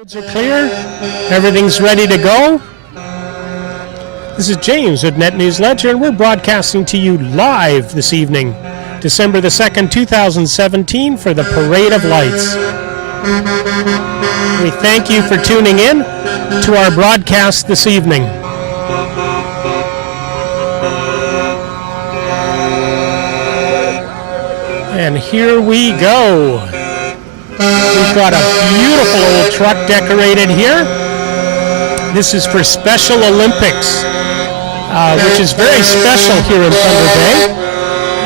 Roads are clear. Everything's ready to go. This is James with NetNewsLedger, and we're broadcasting to you live this evening, December the 2nd, 2017, for the Parade of Lights. We thank you for tuning in to our broadcast this evening. And here we go. We've got a beautiful old truck decorated here. This is for Special Olympics, which is very special here in Thunder Bay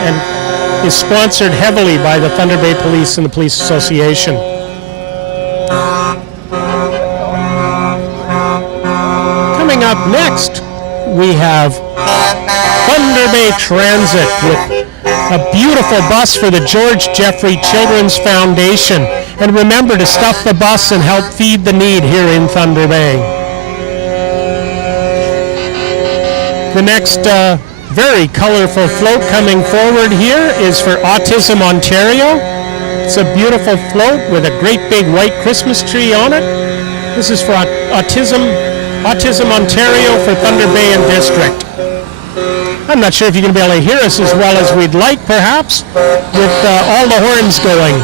and is sponsored heavily by the Thunder Bay Police and the Police Association. Coming up next, we have Thunder Bay Transit with a beautiful bus for the George Jeffrey Children's Foundation. And remember to stuff the bus and help feed the need here in Thunder Bay. The next very colorful float coming forward here is for Autism Ontario. It's a beautiful float with a great big white Christmas tree on it. This is for Autism Ontario for Thunder Bay and District. I'm not sure if you're going to be able to hear us as well as we'd like, perhaps, with all the horns going.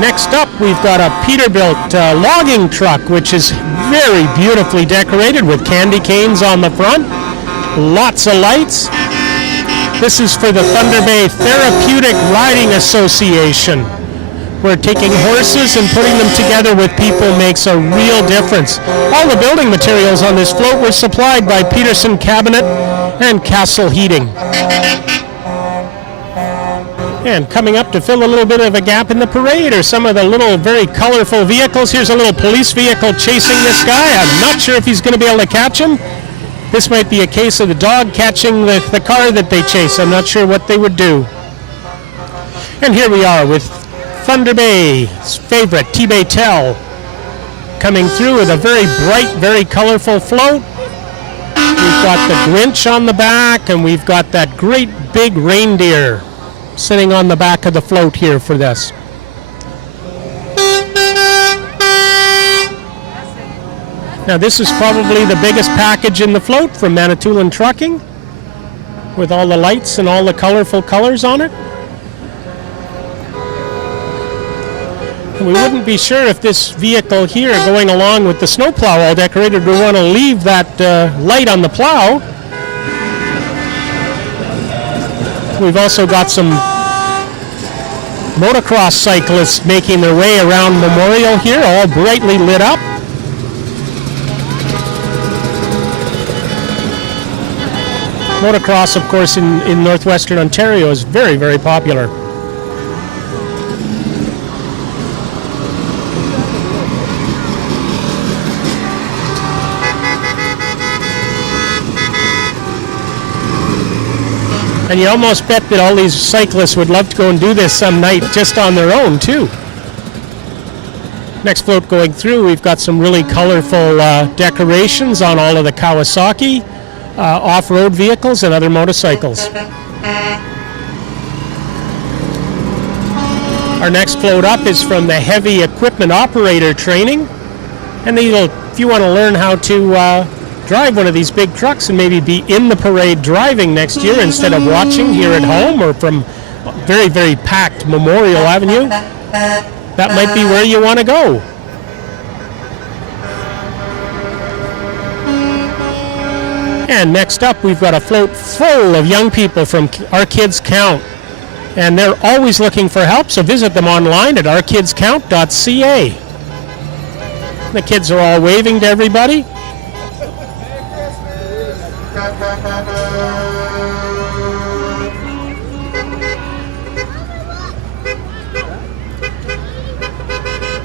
Next up, we've got a Peterbilt logging truck, which is very beautifully decorated with candy canes on the front. Lots of lights. This is for the Thunder Bay Therapeutic Riding Association, where taking horses and putting them together with people makes a real difference. All the building materials on this float were supplied by Peterson Cabinet and Castle Heating. And coming up to fill a little bit of a gap in the parade are some of the little very colorful vehicles. Here's a little police vehicle chasing this guy. I'm not sure if he's going to be able to catch him. This might be a case of the dog catching the car that they chase. I'm not sure what they would do. And here we are with Thunder Bay's favorite, T-Bay Tell, coming through with a very bright, very colorful float. We've got the Grinch on the back, and we've got that great big reindeer sitting on the back of the float here for this. Now this is probably the biggest package in the float from Manitoulin Trucking, with all the lights and all the colorful colors on it. And we wouldn't be sure if this vehicle here going along with the snowplow all decorated would want to leave that light on the plow. We've also got some motocross cyclists making their way around Memorial here, all brightly lit up. Motocross, of course, in Northwestern Ontario is very, very popular. And you almost bet that all these cyclists would love to go and do this some night just on their own, too. Next float going through, we've got some really colorful decorations on all of the Kawasaki off-road vehicles and other motorcycles. Our next float up is from the Heavy Equipment Operator Training. And if you want to learn how to drive one of these big trucks and maybe be in the parade driving next year instead of watching here at home or from very, very packed Memorial Avenue, that might be where you want to go. And next up, we've got a float full of young people from Our Kids Count. And they're always looking for help, so visit them online at ourkidscount.ca. The kids are all waving to everybody.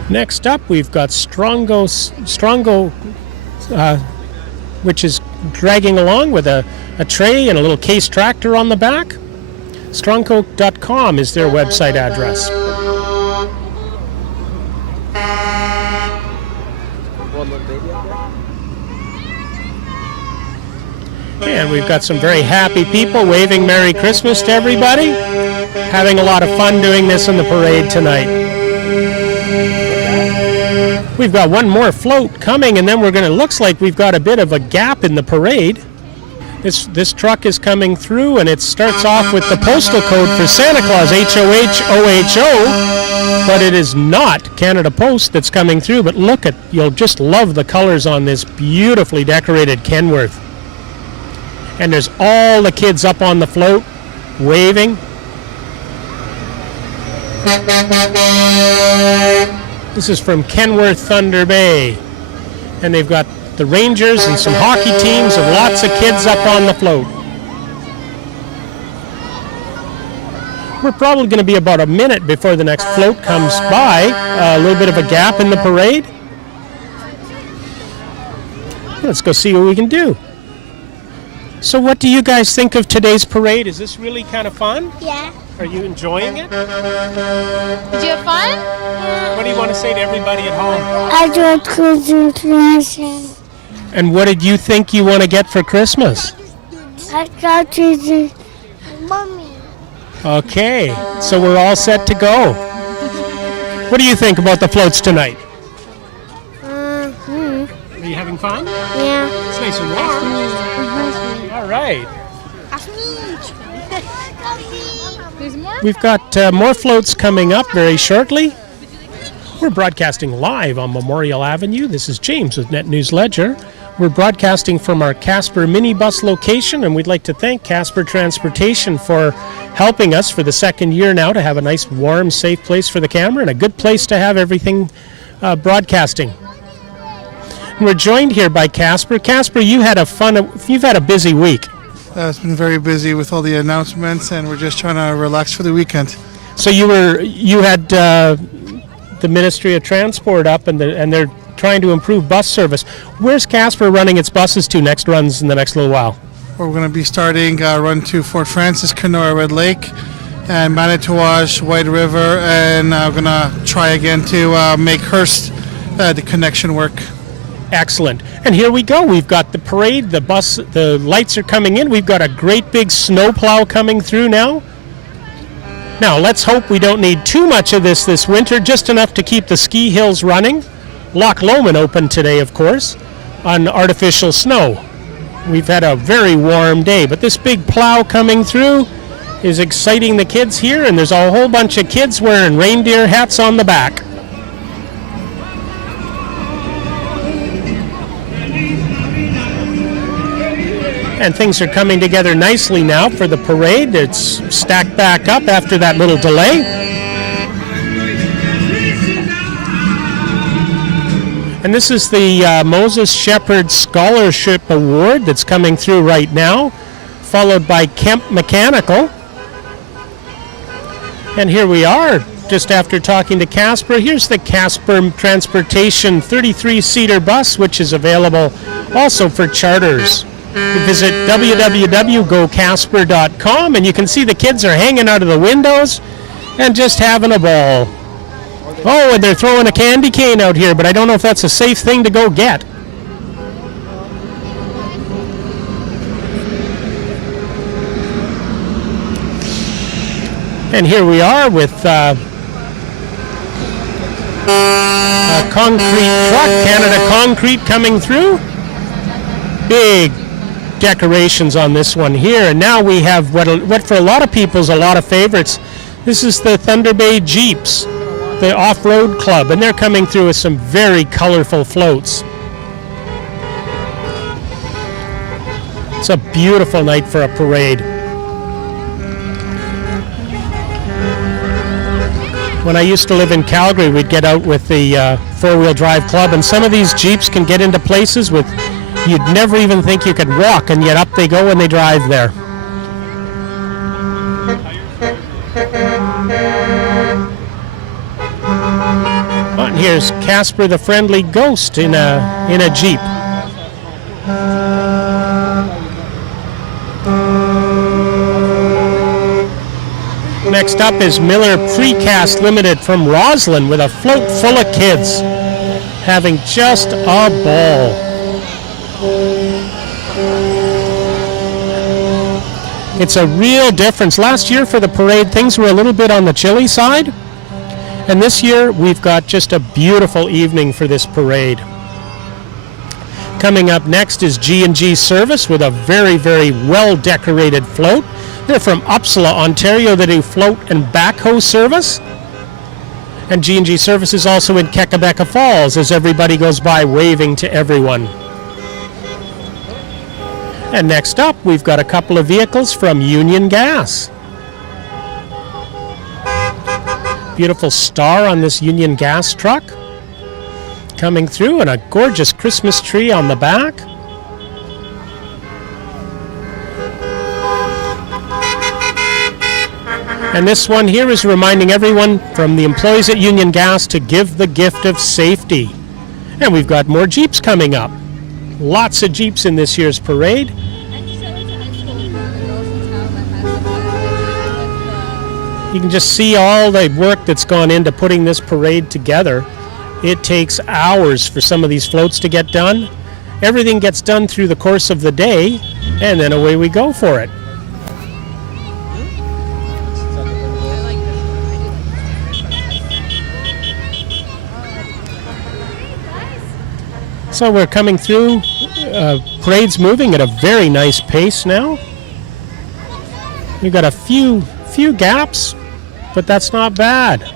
Next up, we've got Strongo, which is dragging along with a tray and a little case tractor on the back. Strongco.com is their website address. And we've got some very happy people waving Merry Christmas to everybody. Having a lot of fun doing this in the parade tonight. We've got one more float coming, and then looks like we've got a bit of a gap in the parade. This truck is coming through, and it starts off with the postal code for Santa Claus, HOHOHO, but it is not Canada Post that's coming through. But you'll just love the colors on this beautifully decorated Kenworth. And there's all the kids up on the float, waving. This is from Kenworth Thunder Bay. And they've got the Rangers and some hockey teams and lots of kids up on the float. We're probably going to be about a minute before the next float comes by. A little bit of a gap in the parade. Let's go see what we can do. So what do you guys think of today's parade? Is this really kind of fun? Yeah. Are you enjoying it? Did you have fun? What do you want to say to everybody at home? I do Christmas. And what did you think you want to get for Christmas? I got to Mommy. Okay, so we're all set to go. What do you think about the floats tonight? Are you having fun? Yeah. It's nice and warm. All right. We've got more floats coming up very shortly. We're broadcasting live on Memorial Avenue. This is James with NetNewsLedger. We're broadcasting from our Casper minibus location, and we'd like to thank Casper Transportation for helping us for the second year now to have a nice, warm, safe place for the camera and a good place to have everything broadcasting. And we're joined here by Casper. Casper, you've had a busy week. It's been very busy with all the announcements, and we're just trying to relax for the weekend. So you had the Ministry of Transport up, and they're trying to improve bus service. Where's Casper running its buses to next runs in the next little while? We're going to be starting a run to Fort Francis, Kenora, Red Lake, and Manitowoc, White River, and we're going to try again to make Hearst the connection work. Excellent. And here we go. We've got the parade, the lights are coming in. We've got a great big snowplow coming through now. Now, let's hope we don't need too much of this winter, just enough to keep the ski hills running. Loch Lomond opened today, of course, on artificial snow. We've had a very warm day, but this big plow coming through is exciting the kids here, and there's a whole bunch of kids wearing reindeer hats on the back. And things are coming together nicely now for the parade. It's stacked back up after that little delay. And this is the Moses Shepherd Scholarship Award that's coming through right now, followed by Kemp Mechanical. And here we are, just after talking to Casper. Here's the Casper Transportation 33-seater bus, which is available also for charters. Visit www.gocasper.com, and you can see the kids are hanging out of the windows and just having a ball. Oh, and they're throwing a candy cane out here, but I don't know if that's a safe thing to go get. And here we are with a concrete truck, Canada Concrete, coming through. Big decorations on this one here, and now we have what for a lot of people is a lot of favorites. This is the Thunder Bay Jeeps, the off-road club, and they're coming through with some very colorful floats. It's a beautiful night for a parade. When I used to live in Calgary, we'd get out with the four-wheel drive club, and some of these Jeeps can get into places with you'd never even think you could walk, and yet up they go when they drive there. Oh, and here's Casper the Friendly Ghost in a Jeep. Next up is Miller Precast Limited from Roslyn with a float full of kids having just a ball. It's a real difference. Last year for the parade, things were a little bit on the chilly side. And this year, we've got just a beautiful evening for this parade. Coming up next is G&G Service with a very, very well-decorated float. They're from Uppsala, Ontario. They do float and backhoe service. And G&G Service is also in Kekabeka Falls as everybody goes by waving to everyone. And next up, we've got a couple of vehicles from Union Gas. Beautiful star on this Union Gas truck coming through, and a gorgeous Christmas tree on the back. And this one here is reminding everyone from the employees at Union Gas to give the gift of safety. And we've got more Jeeps coming up. Lots of Jeeps in this year's parade. You can just see all the work that's gone into putting this parade together. It takes hours for some of these floats to get done. Everything gets done through the course of the day, and then away we go for it. So we're coming through, parade's moving at a very nice pace now. We've got a few gaps, but that's not bad.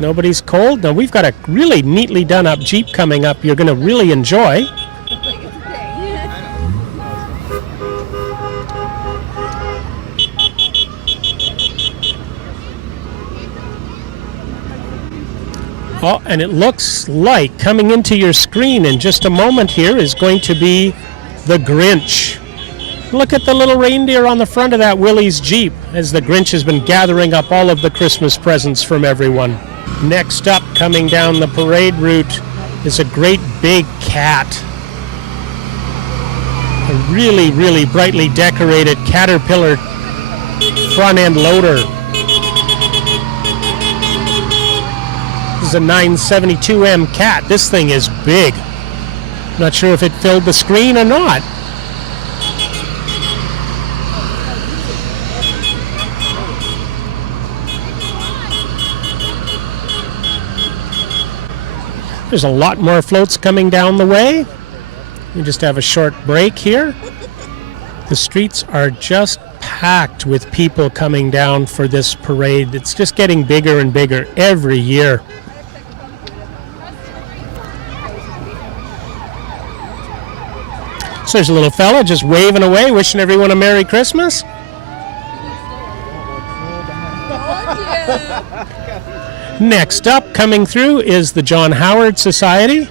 Nobody's cold. Now we've got a really neatly done up Jeep coming up you're going to really enjoy. Oh, and it looks like coming into your screen in just a moment here is going to be the Grinch. Look at the little reindeer on the front of that Willie's Jeep as the Grinch has been gathering up all of the Christmas presents from everyone. Next up, coming down the parade route, is a great big cat. A really, really brightly decorated Caterpillar front-end loader. This is a 972M cat. This thing is big. Not sure if it filled the screen or not. There's a lot more floats coming down the way. We just have a short break here. The streets are just packed with people coming down for this parade. It's just getting bigger and bigger every year. So there's a little fella just waving away, wishing everyone a Merry Christmas. Next up, coming through, is the John Howard Society.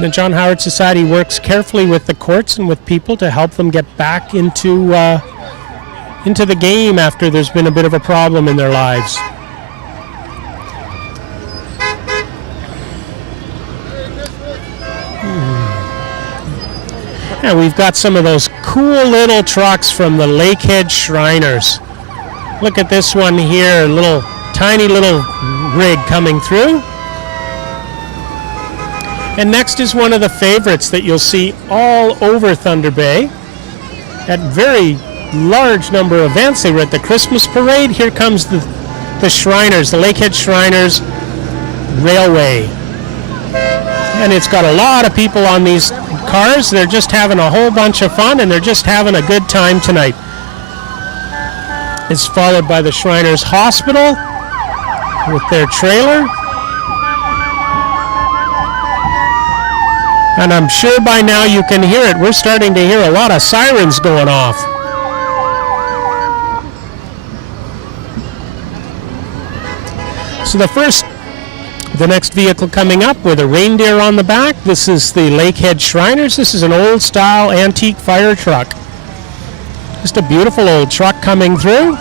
The John Howard Society works carefully with the courts and with people to help them get back into the game after there's been a bit of a problem in their lives. And we've got some of those cool little trucks from the Lakehead Shriners. Look at this one here, tiny little rig coming through. And next is one of the favorites that you'll see all over Thunder Bay at very large number of events. They were at the Christmas parade. Here comes the Shriners, the Lakehead Shriners Railway. And it's got a lot of people on these cars. They're just having a whole bunch of fun, and they're just having a good time tonight. It's followed by the Shriners Hospital with their trailer. And I'm sure by now you can hear it. We're starting to hear a lot of sirens going off. So the next vehicle coming up with a reindeer on the back, this is the Lakehead Shriners. This is an old style antique fire truck. Just a beautiful old truck coming through.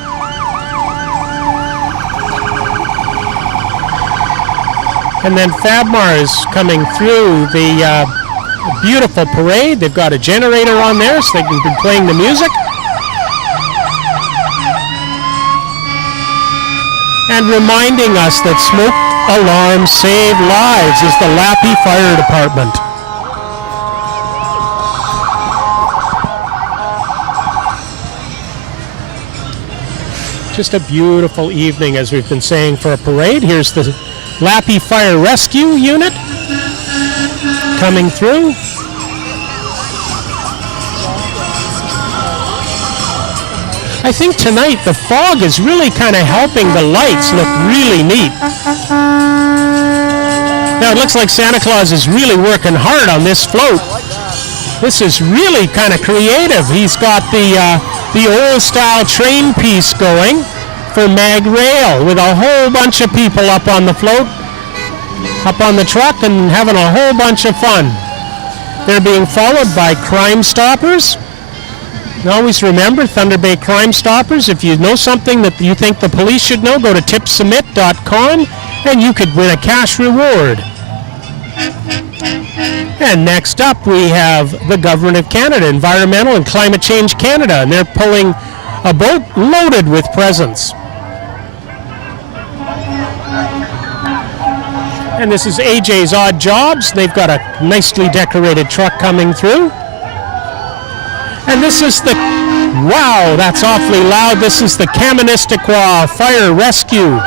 And then Fabmar is coming through the beautiful parade. They've got a generator on there so they can be playing the music. And reminding us that smoke alarms save lives is the Lappy Fire Department. Just a beautiful evening, as we've been saying, for a parade. Here's the Lappy Fire Rescue Unit coming through. I think tonight the fog is really kind of helping the lights look really neat. Now it looks like Santa Claus is really working hard on this float. This is really kind of creative. He's got the old style train piece going for mag rail with a whole bunch of people up on the float, up on the truck, and having a whole bunch of fun. They're being followed by Crime Stoppers. And always remember, Thunder Bay Crime Stoppers, if you know something that you think the police should know, go to tipsubmit.com and you could win a cash reward. And next up we have the Government of Canada, Environmental and Climate Change Canada, and they're pulling a boat loaded with presents. And this is AJ's Odd Jobs. They've got a nicely decorated truck coming through. And this is the, wow, that's awfully loud. This is the Kaministiquia Fire Rescue.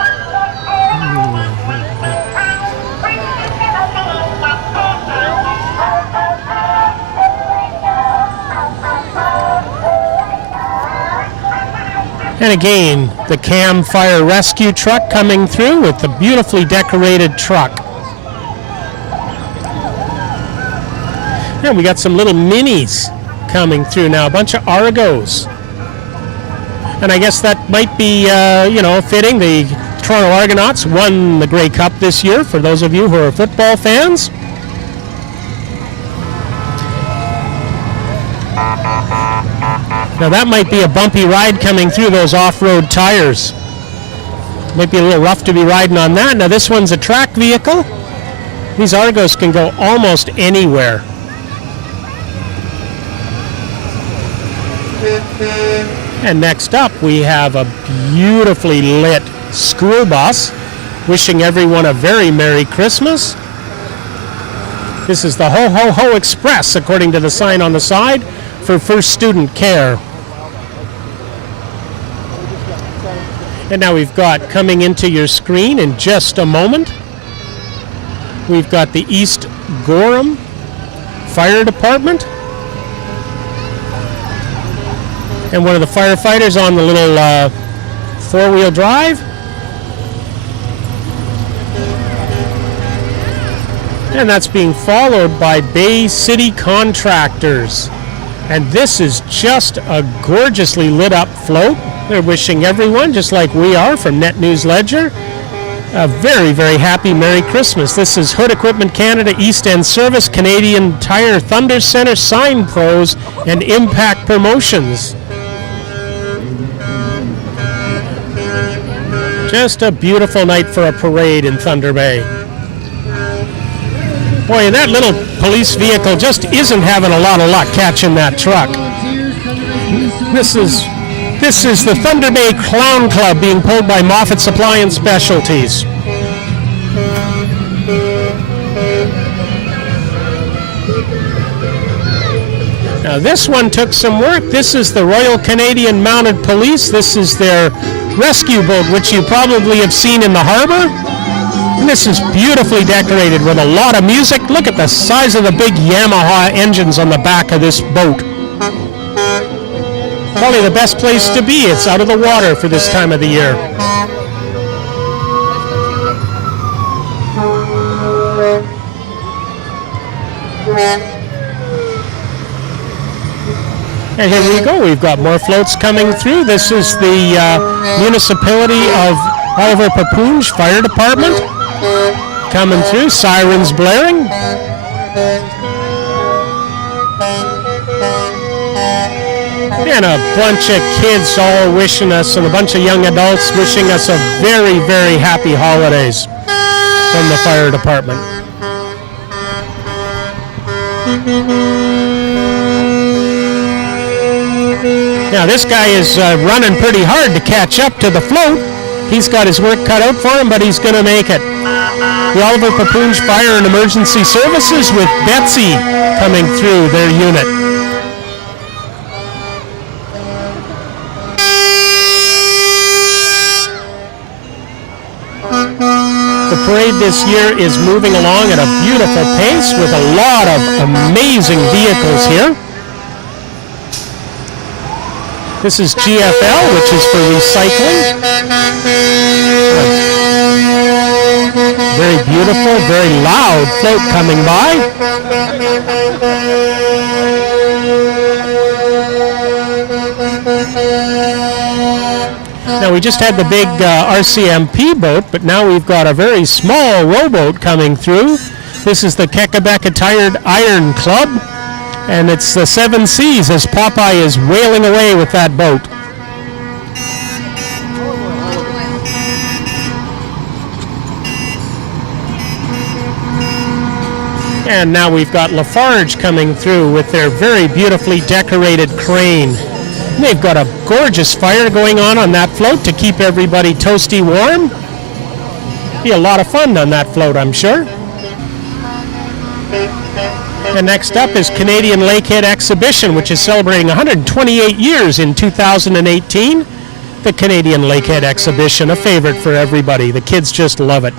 And again, the Cam Fire Rescue truck coming through with the beautifully decorated truck. And we got some little minis coming through now, a bunch of Argos. And I guess that might be, fitting. The Toronto Argonauts won the Grey Cup this year, for those of you who are football fans. Now that might be a bumpy ride coming through those off-road tires. Might be a little rough to be riding on that. Now this one's a track vehicle. These Argos can go almost anywhere. And next up we have a beautifully lit school bus wishing everyone a very Merry Christmas. This is the Ho Ho Ho Express, according to the sign on the side, for First Student Care. And now we've got, coming into your screen in just a moment, we've got the East Gorham Fire Department. And one of the firefighters on the little four-wheel drive. And that's being followed by Bay City Contractors. And this is just a gorgeously lit up float. They're wishing everyone, just like we are from NetNewsLedger, a very, very happy Merry Christmas. This is Hood Equipment Canada, East End Service, Canadian Tire, Thunder Center, Sign Pros, and Impact Promotions. Just a beautiful night for a parade in Thunder Bay. Boy, that little police vehicle just isn't having a lot of luck catching that truck. This is the Thunder Bay Clown Club being pulled by Moffat Supply and Specialties. Now this one took some work. This is the Royal Canadian Mounted Police. This is their rescue boat, which you probably have seen in the harbor. And this is beautifully decorated with a lot of music. Look at the size of the big Yamaha engines on the back of this boat. Probably the best place to be. It's out of the water for this time of the year. And here we go. We've got more floats coming through. This is the municipality of Oliver Papoonge Fire Department coming through. Sirens blaring. And a bunch of kids all wishing us, and a bunch of young adults wishing us a very, very happy holidays from the fire department. Now this guy is running pretty hard to catch up to the float. He's got his work cut out for him, but he's going to make it. The Oliver Papoonge Fire and Emergency Services with Betsy coming through their unit. The parade this year is moving along at a beautiful pace with a lot of amazing vehicles here. This is GFL, which is for recycling. Very beautiful, very loud float coming by. Now we just had the big RCMP boat, but now we've got a very small rowboat coming through. This is the Kekabeka Tired Iron Club, and it's the 7 Seas as Popeye is wailing away with that boat. And now we've got Lafarge coming through with their very beautifully decorated crane. And they've got a gorgeous fire going on that float to keep everybody toasty warm. Be a lot of fun on that float, I'm sure. And next up is Canadian Lakehead Exhibition, which is celebrating 128 years in 2018. The Canadian Lakehead Exhibition, a favorite for everybody. The kids just love it.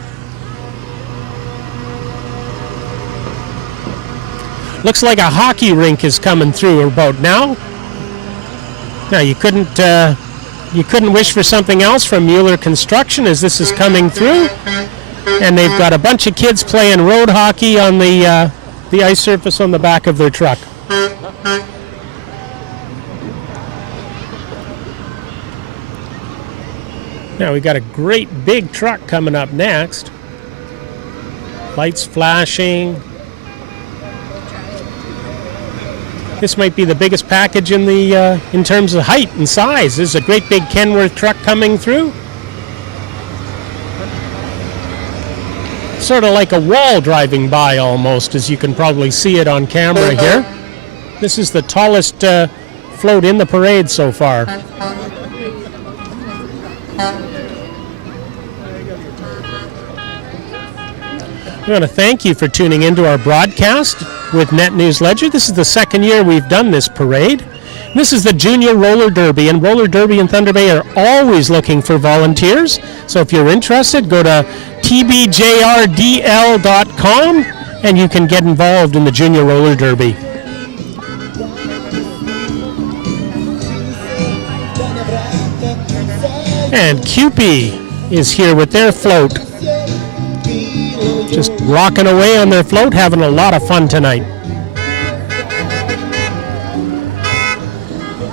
Looks like a hockey rink is coming through about now. Now you couldn't wish for something else from Mueller Construction as this is coming through, and they've got a bunch of kids playing road hockey on the ice surface on the back of their truck. Now we got a great big truck coming up next. Lights flashing. This might be the biggest package in terms of height and size. This is a great big Kenworth truck coming through. Sort of like a wall driving by almost, as you can probably see it on camera here. This is the tallest float in the parade so far. We want to thank you for tuning into our broadcast with NetNewsLedger. This is the second year we've done this parade. This is the Junior Roller Derby, and Roller Derby and Thunder Bay are always looking for volunteers. So if you're interested, go to tbjrdl.com and you can get involved in the Junior Roller Derby. And Cupid is here with their float. Just rocking away on their float, having a lot of fun tonight.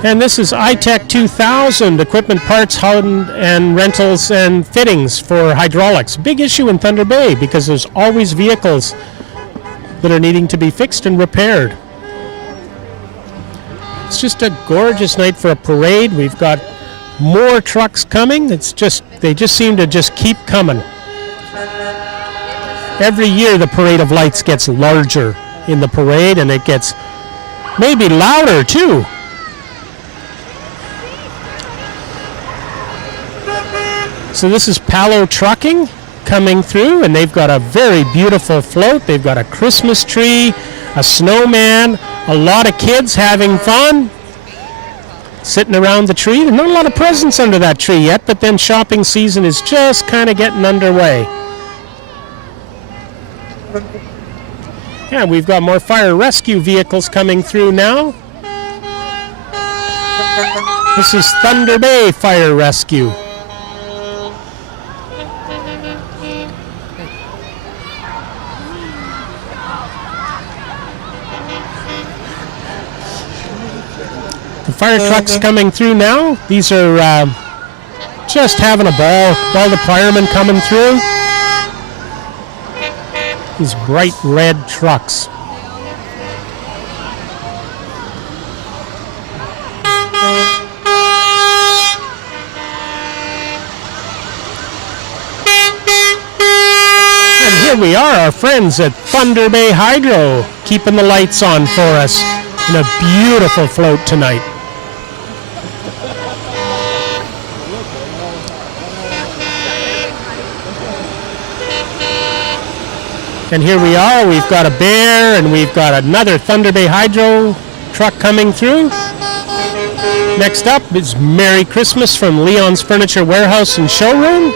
And this is iTech 2000, equipment, parts, and rentals and fittings for hydraulics. Big issue in Thunder Bay because there's always vehicles that are needing to be fixed and repaired. It's just a gorgeous night for a parade. We've got more trucks coming. They just seem to just keep coming. Every year the Parade of Lights gets larger in the parade, and it gets maybe louder too. So this is Palo Trucking coming through, and they've got a very beautiful float. They've got a Christmas tree, a snowman, a lot of kids having fun, sitting around the tree. There's not a lot of presents under that tree yet, but then shopping season is just kind of getting underway. Yeah, we've got more fire rescue vehicles coming through now. This is Thunder Bay Fire Rescue. The fire trucks coming through now. These are just having a ball. All the firemen coming through. These bright red trucks. And here we are, our friends at Thunder Bay Hydro, keeping the lights on for us in a beautiful float tonight. And here we are, we've got a bear, and we've got another Thunder Bay Hydro truck coming through. Next up is Merry Christmas from Leon's Furniture Warehouse and Showroom.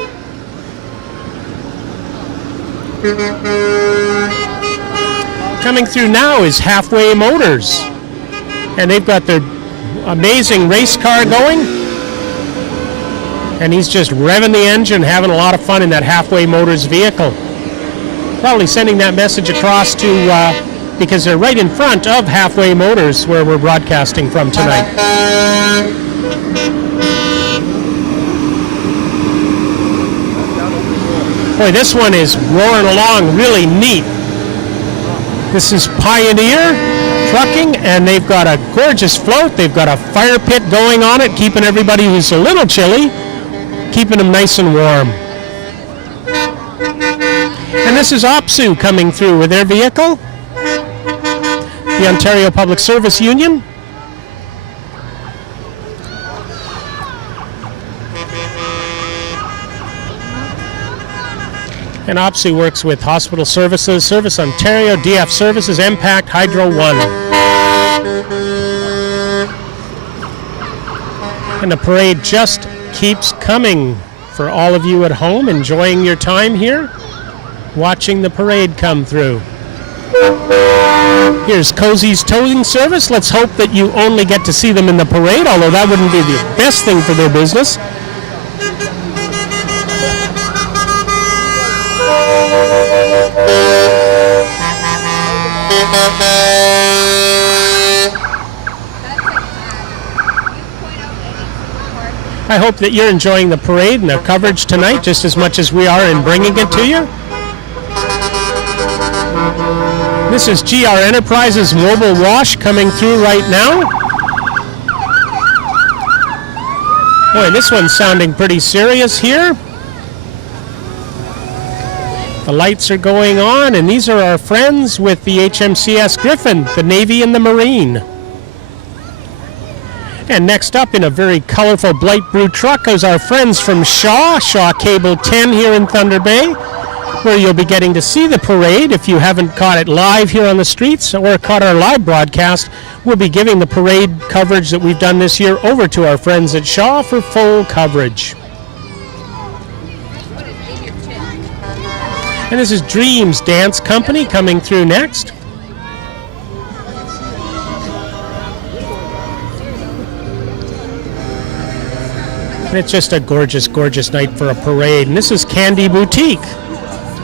Coming through now is Halfway Motors, and they've got their amazing race car going, and he's just revving the engine, having a lot of fun in that Halfway Motors vehicle. Probably sending that message across to because they're right in front of Halfway Motors where we're broadcasting from tonight. Boy, this one is roaring along really neat. This is Pioneer Trucking, and they've got a gorgeous float. They've got a fire pit going on it, keeping everybody who's a little chilly, keeping them nice and warm. And this is OPSU coming through with their vehicle, the Ontario Public Service Union. And OPSU works with Hospital Services, Service Ontario, DF Services, Impact, Hydro One. And the parade just keeps coming for all of you at home, enjoying your time here, watching the parade come through. Here's Cozy's Towing Service. Let's hope that you only get to see them in the parade, although that wouldn't be the best thing for their business. I hope that you're enjoying the parade and the coverage tonight just as much as we are in bringing it to you. This is GR Enterprises Mobile Wash coming through right now. Boy, this one's sounding pretty serious here. The lights are going on, and these are our friends with the HMCS Griffin, the Navy and the Marine. And next up in a very colorful Blight Brew truck is our friends from Shaw Cable 10 here in Thunder Bay, where you'll be getting to see the parade. If you haven't caught it live here on the streets or caught our live broadcast, we'll be giving the parade coverage that we've done this year over to our friends at Shaw for full coverage. And this is Dreams Dance Company coming through next. And it's just a gorgeous, gorgeous night for a parade. And this is Candy Boutique.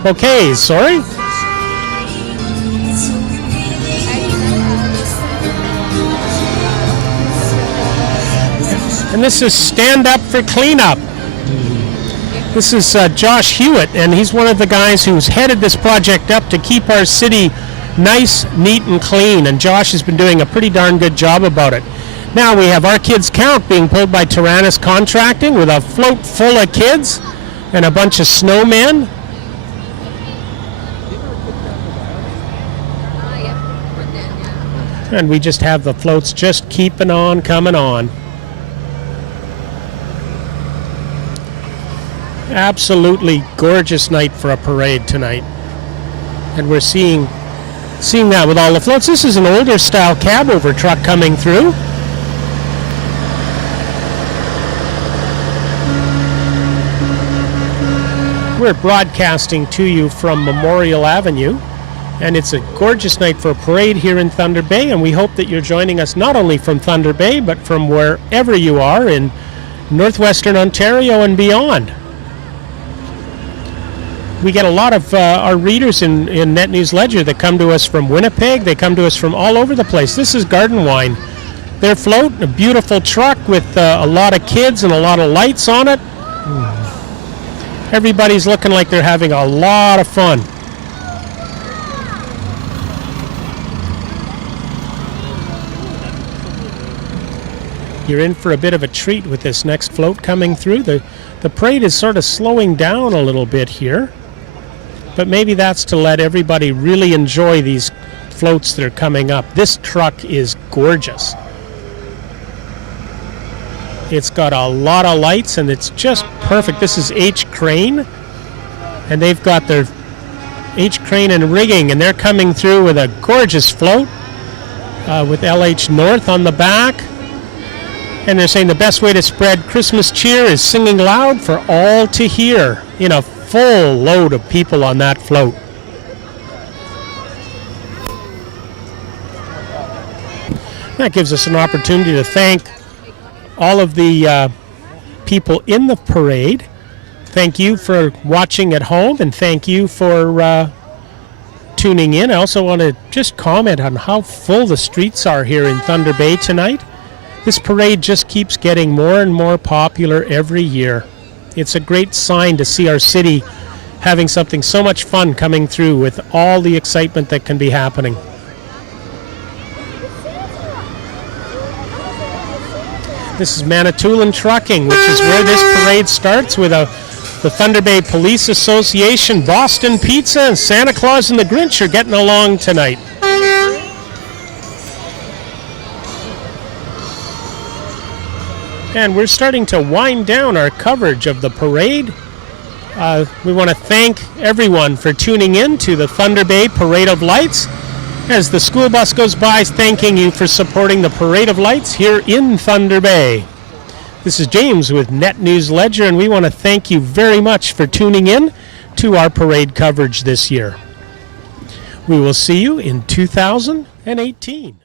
Bouquets, sorry. And this is Stand Up for Cleanup. This is Josh Hewitt, and he's one of the guys who's headed this project up to keep our city nice, neat, and clean. And Josh has been doing a pretty darn good job about it. Now we have Our Kids Count being pulled by Tyrannus Contracting with a float full of kids and a bunch of snowmen. And we just have the floats just keeping on, coming on. Absolutely gorgeous night for a parade tonight. And we're seeing that with all the floats. This is an older style cab over truck coming through. We're broadcasting to you from Memorial Avenue, and it's a gorgeous night for a parade here in Thunder Bay, and we hope that you're joining us not only from Thunder Bay, but from wherever you are in Northwestern Ontario and beyond. We get a lot of our readers in NetNewsLedger that come to us from Winnipeg. They come to us from all over the place. This is Garden Wine. Their float, a beautiful truck with a lot of kids and a lot of lights on it. Everybody's looking like they're having a lot of fun. You're in for a bit of a treat with this next float coming through. The parade is sort of slowing down a little bit here, but maybe that's to let everybody really enjoy these floats that are coming up. This truck is gorgeous. It's got a lot of lights, and it's just perfect. This is H. Crane, and they've got their H. Crane and rigging, and they're coming through with a gorgeous float with LH North on the back. And they're saying the best way to spread Christmas cheer is singing loud for all to hear, in a full load of people on that float. That gives us an opportunity to thank all of the people in the parade. Thank you for watching at home, and thank you for tuning in. I also want to just comment on how full the streets are here in Thunder Bay tonight. This parade just keeps getting more and more popular every year. It's a great sign to see our city having something so much fun coming through with all the excitement that can be happening. This is Manitoulin Trucking, which is where this parade starts with the Thunder Bay Police Association, Boston Pizza, and Santa Claus and the Grinch are getting along tonight. And we're starting to wind down our coverage of the parade. We want to thank everyone for tuning in to the Thunder Bay Parade of Lights. As the school bus goes by, thanking you for supporting the Parade of Lights here in Thunder Bay. This is James with NetNewsLedger, and we want to thank you very much for tuning in to our parade coverage this year. We will see you in 2018.